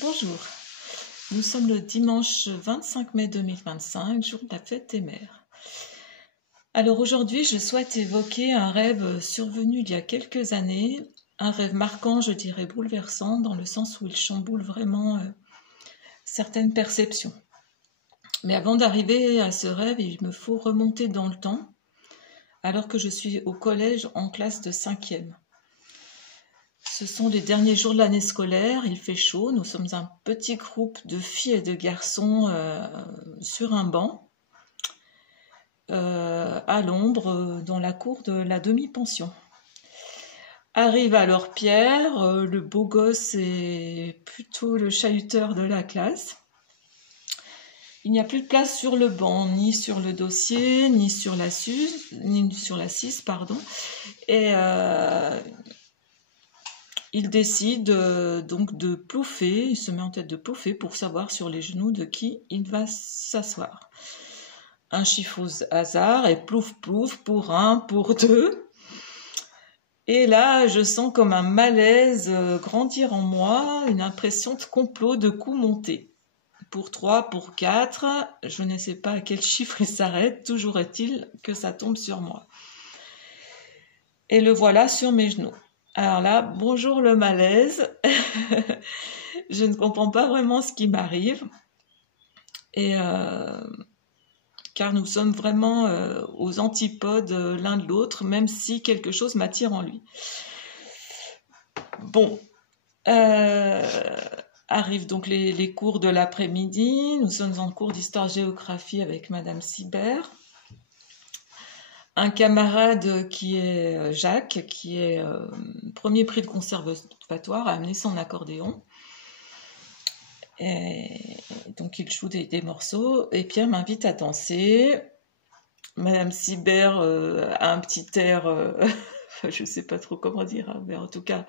Bonjour, nous sommes le dimanche 25 mai 2025, jour de la fête des mères. Alors aujourd'hui, je souhaite évoquer un rêve survenu il y a quelques années, un rêve marquant, je dirais bouleversant, dans le sens où il chamboule vraiment certaines perceptions. Mais avant d'arriver à ce rêve, il me faut remonter dans le temps, alors que je suis au collège en classe de 5e. Ce sont les derniers jours de l'année scolaire, il fait chaud, nous sommes un petit groupe de filles et de garçons sur un banc, à l'ombre, dans la cour de la demi-pension. Arrive alors Pierre, le beau gosse et plutôt le chahuteur de la classe. Il n'y a plus de place sur le banc, ni sur le dossier, ni sur la 6, pardon. Et il décide donc de plouffer, il se met en tête de plouffer pour savoir sur les genoux de qui il va s'asseoir. Un chiffre au hasard et plouf plouf pour un, pour deux. Et là, je sens comme un malaise grandir en moi, une impression de complot, de coups montés. Pour 3, pour 4, je ne sais pas à quel chiffre il s'arrête, toujours est-il que ça tombe sur moi. Et le voilà sur mes genoux. Alors là, bonjour le malaise, je ne comprends pas vraiment ce qui m'arrive, et car nous sommes vraiment aux antipodes l'un de l'autre, même si quelque chose m'attire en lui. Bon, arrivent donc les cours de l'après-midi, nous sommes en cours d'histoire-géographie avec Madame Sibert. Un camarade qui est Jacques, qui est premier prix de conservatoire, a amené son accordéon. Et donc il joue des morceaux et Pierre m'invite à danser. Madame Sibert a un petit air, je ne sais pas trop comment dire, hein, mais en tout cas,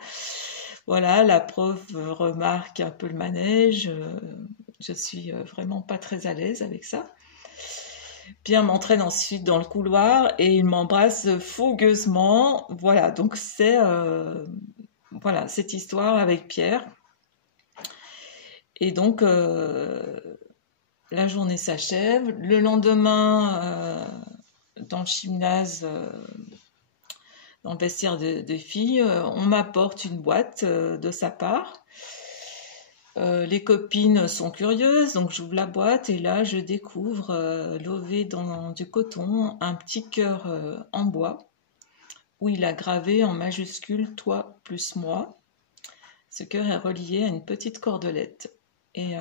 voilà, la prof remarque un peu le manège. Je suis vraiment pas très à l'aise avec ça. Pierre m'entraîne ensuite dans le couloir et il m'embrasse fougueusement. Voilà, donc c'est voilà, cette histoire avec Pierre. Et donc, la journée s'achève. Le lendemain, dans le gymnase, dans le vestiaire des filles, on m'apporte une boîte de sa part. Les copines sont curieuses, donc j'ouvre la boîte et là je découvre lové dans du coton un petit cœur en bois où il a gravé en majuscule « Toi plus moi ». Ce cœur est relié à une petite cordelette et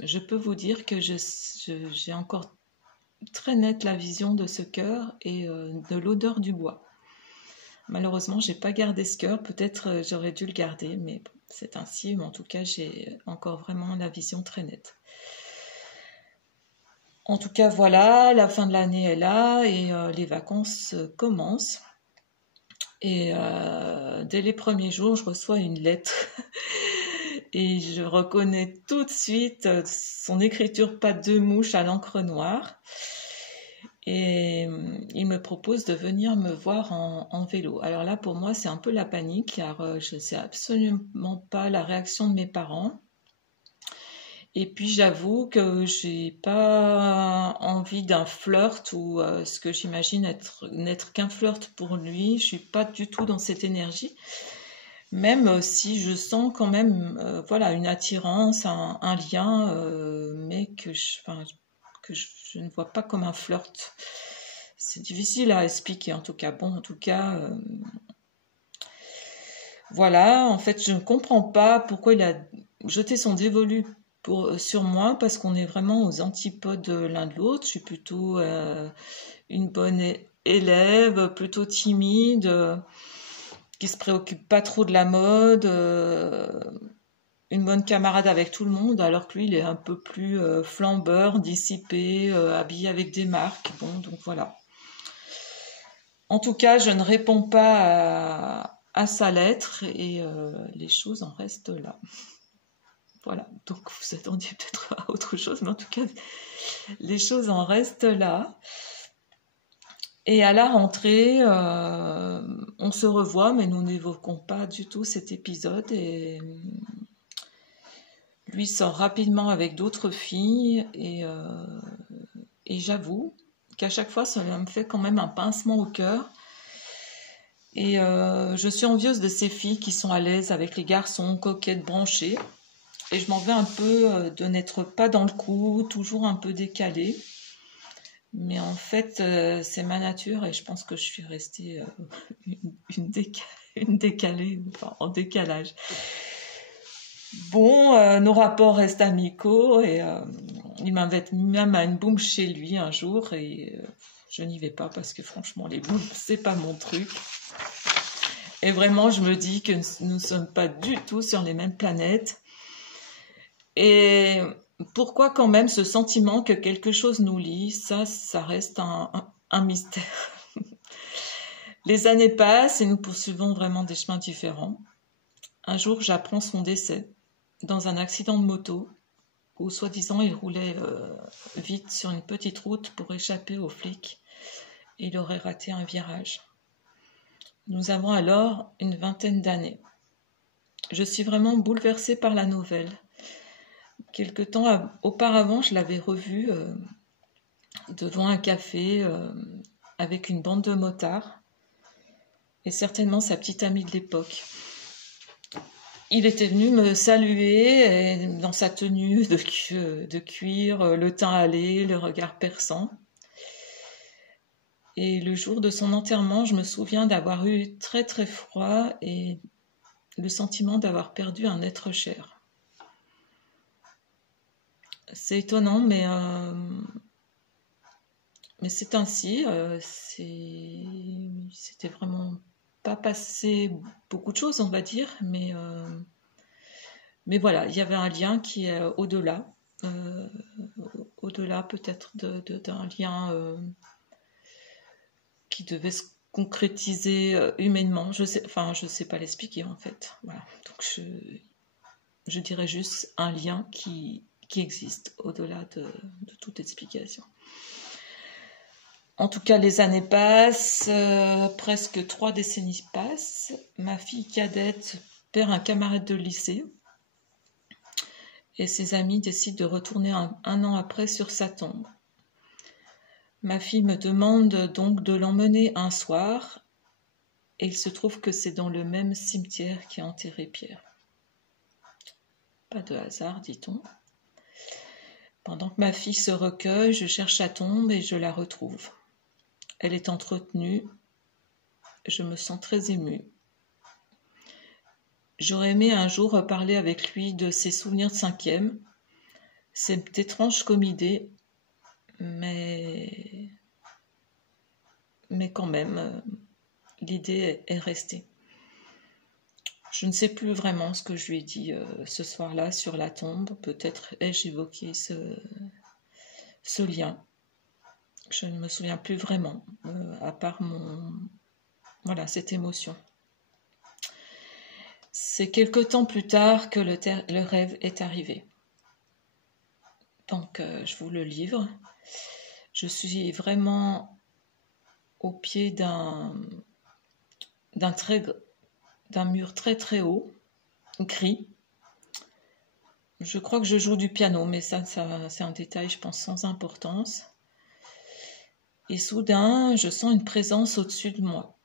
je peux vous dire que j'ai encore très nette la vision de ce cœur et de l'odeur du bois. Malheureusement, j'ai pas gardé ce cœur, peut-être j'aurais dû le garder, mais bon, c'est ainsi, mais en tout cas, j'ai encore vraiment la vision très nette. En tout cas, voilà, la fin de l'année est là et les vacances commencent. Et dès les premiers jours, je reçois une lettre et je reconnais tout de suite son écriture patte de mouche à l'encre noire. Et il me propose de venir me voir en vélo. Alors là, pour moi, c'est un peu la panique, car je ne sais absolument pas la réaction de mes parents. Et puis, j'avoue que j'ai pas envie d'un flirt ou ce que j'imagine n'être qu'un flirt pour lui. Je suis pas du tout dans cette énergie. Même si je sens quand même, voilà, une attirance, un lien, mais que je ne vois pas comme un flirt. C'est difficile à expliquer en tout cas. Bon, en tout cas, voilà, en fait, je ne comprends pas pourquoi il a jeté son dévolu sur moi, parce qu'on est vraiment aux antipodes l'un de l'autre. Je suis plutôt une bonne élève, plutôt timide, qui se préoccupe pas trop de la mode, une bonne camarade avec tout le monde, alors que lui, il est un peu plus flambeur, dissipé, habillé avec des marques. Bon, donc voilà. En tout cas, je ne réponds pas à sa lettre et les choses en restent là. Voilà, donc vous attendiez peut-être à autre chose, mais en tout cas, les choses en restent là. Et à la rentrée, on se revoit, mais nous n'évoquons pas du tout cet épisode. Et lui sort rapidement avec d'autres filles et j'avoue qu'à chaque fois, ça me fait quand même un pincement au cœur. Et je suis envieuse de ces filles qui sont à l'aise avec les garçons, coquettes, branchées. Et je m'en vais un peu de n'être pas dans le coup, toujours un peu décalée. Mais en fait, c'est ma nature et je pense que je suis restée une décalée, enfin en décalage. Bon, nos rapports restent amicaux et il m'invite même à une boum chez lui un jour et je n'y vais pas parce que franchement les booms c'est pas mon truc. Et vraiment je me dis que nous ne sommes pas du tout sur les mêmes planètes. Et pourquoi quand même ce sentiment que quelque chose nous lie, ça reste un mystère. Les années passent et nous poursuivons vraiment des chemins différents. Un jour j'apprends son décès dans un accident de moto où soi-disant il roulait vite sur une petite route pour échapper aux flics. Il aurait raté un virage. Nous avons alors une vingtaine d'années. Je suis vraiment bouleversée par la nouvelle. Quelque temps auparavant, je l'avais revu devant un café avec une bande de motards et certainement sa petite amie de l'époque. Il était venu me saluer dans sa tenue de cuir, le teint hâlé, le regard perçant. Et le jour de son enterrement, je me souviens d'avoir eu très très froid et le sentiment d'avoir perdu un être cher. C'est étonnant, mais c'est ainsi. C'était vraiment pas passé beaucoup de choses, on va dire, mais voilà, il y avait un lien qui est au-delà peut-être d'un lien qui devait se concrétiser humainement. Je sais pas l'expliquer en fait. Voilà. Donc je dirais juste un lien qui existe au-delà de toute explication. En tout cas, les années passent, presque 3 décennies passent. Ma fille cadette perd un camarade de lycée et ses amis décident de retourner un an après sur sa tombe. Ma fille me demande donc de l'emmener un soir et il se trouve que c'est dans le même cimetière qui a enterré Pierre. Pas de hasard, dit-on. Pendant que ma fille se recueille, je cherche sa tombe et je la retrouve. Elle est entretenue. Je me sens très émue. J'aurais aimé un jour reparler avec lui de ses souvenirs de 5e. C'est étrange comme idée, mais quand même, l'idée est restée. Je ne sais plus vraiment ce que je lui ai dit ce soir-là sur la tombe. Peut-être ai-je évoqué ce lien. Je ne me souviens plus vraiment, à part cette émotion. C'est quelque temps plus tard que le rêve est arrivé. Donc, je vous le livre. Je suis vraiment au pied d'un mur très très haut, gris. Je crois que je joue du piano, mais ça c'est un détail, je pense, sans importance. Et soudain, je sens une présence au-dessus de moi.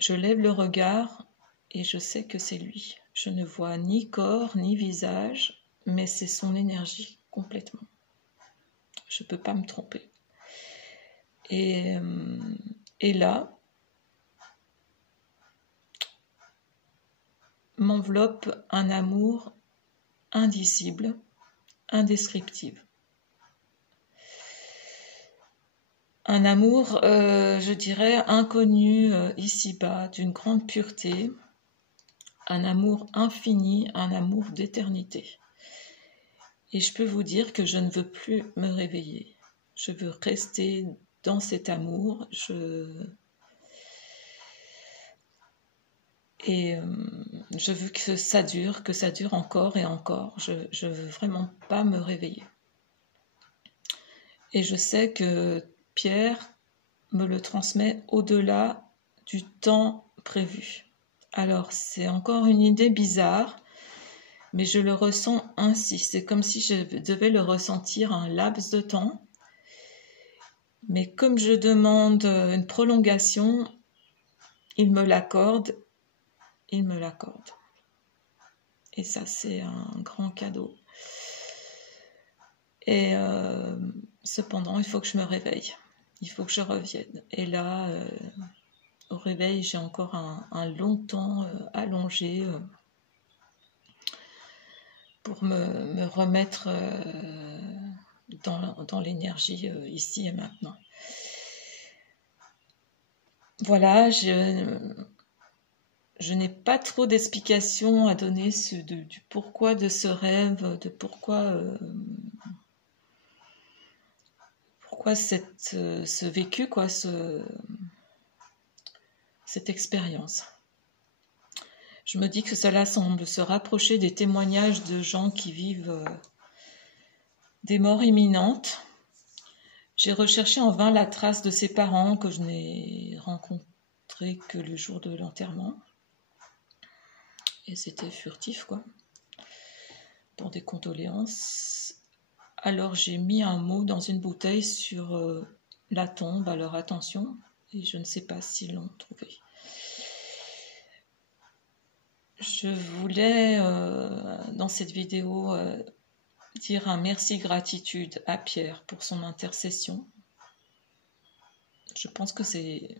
Je lève le regard et je sais que c'est lui. Je ne vois ni corps, ni visage, mais c'est son énergie complètement. Je ne peux pas me tromper. Et là, m'enveloppe un amour indicible, indescriptible. Un amour, je dirais, inconnu ici-bas, d'une grande pureté, un amour infini, un amour d'éternité. Et je peux vous dire que je ne veux plus me réveiller. Je veux rester dans cet amour. Et je veux que ça dure encore et encore. Je veux vraiment pas me réveiller. Et je sais que Pierre me le transmet au-delà du temps prévu. Alors, c'est encore une idée bizarre, mais je le ressens ainsi. C'est comme si je devais le ressentir un laps de temps. Mais comme je demande une prolongation, il me l'accorde. Il me l'accorde. Et ça, c'est un grand cadeau. Et cependant, il faut que je me réveille. Il faut que je revienne. Et là, au réveil, j'ai encore un long temps allongé pour me remettre dans l'énergie ici et maintenant. Voilà, je n'ai pas trop d'explications à donner du pourquoi de ce rêve, de pourquoi ce vécu, quoi, cette expérience. Je me dis que cela semble se rapprocher des témoignages de gens qui vivent des morts imminentes. J'ai recherché en vain la trace de ses parents que je n'ai rencontrés que le jour de l'enterrement. Et c'était furtif, quoi, pour des condoléances. Alors j'ai mis un mot dans une bouteille sur la tombe à leur attention, et je ne sais pas s'ils l'ont trouvé. Je voulais, dans cette vidéo, dire un merci gratitude à Pierre pour son intercession. Je pense que c'est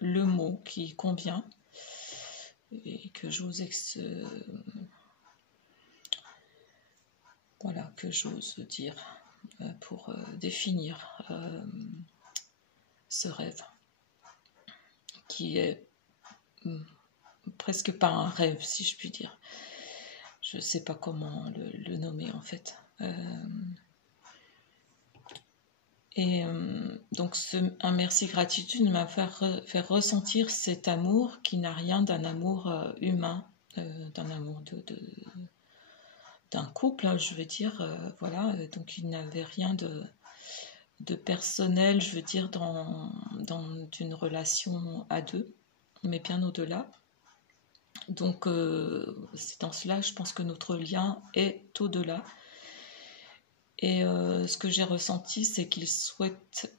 le mot qui convient et que j'ose dire pour définir ce rêve qui est presque pas un rêve, si je puis dire. Je ne sais pas comment le nommer en fait. Donc un merci gratitude m'a fait ressentir cet amour qui n'a rien d'un amour humain, d'un amour d'un couple, je veux dire, voilà. Donc il n'avait rien de personnel, je veux dire, dans une relation à deux, mais bien au-delà. Donc c'est dans cela, je pense que notre lien est au-delà. Et ce que j'ai ressenti, c'est qu'il souhaite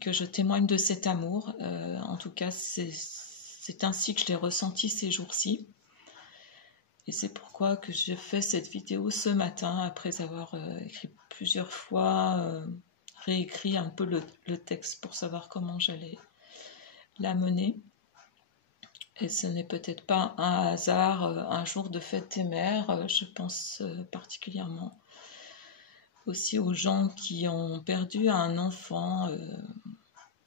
que je témoigne de cet amour. En tout cas, c'est ainsi que je l'ai ressenti ces jours-ci. Et c'est pourquoi que j'ai fait cette vidéo ce matin, après avoir écrit plusieurs fois, réécrit un peu le texte pour savoir comment j'allais la mener. Et ce n'est peut-être pas un hasard, un jour de fête des mères. Je pense particulièrement aussi aux gens qui ont perdu un enfant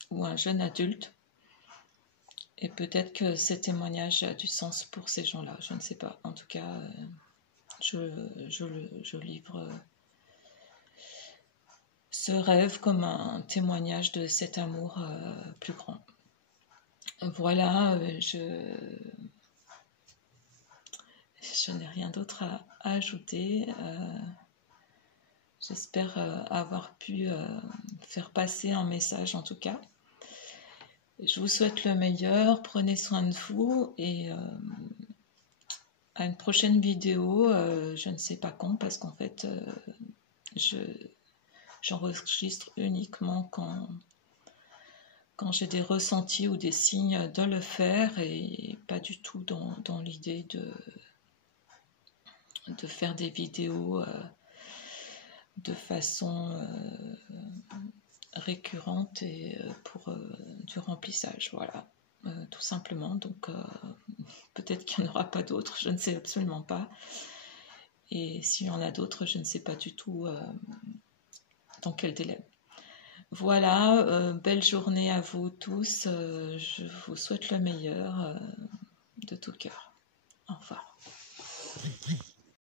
ou un jeune adulte. Et peut-être que ces témoignages a du sens pour ces gens-là. Je ne sais pas. En tout cas, je livre ce rêve comme un témoignage de cet amour plus grand. Voilà, je n'ai rien d'autre à ajouter. J'espère avoir pu faire passer un message en tout cas. Je vous souhaite le meilleur, prenez soin de vous et à une prochaine vidéo, je ne sais pas quand parce qu'en fait j'enregistre uniquement quand j'ai des ressentis ou des signes de le faire et pas du tout dans l'idée de faire des vidéos de façon récurrente et pour du remplissage, voilà, tout simplement. Donc peut-être qu'il n'y en aura pas d'autres, je ne sais absolument pas. Et s'il y en a d'autres, je ne sais pas du tout dans quel délai. Voilà, belle journée à vous tous. Je vous souhaite le meilleur de tout cœur. Au revoir.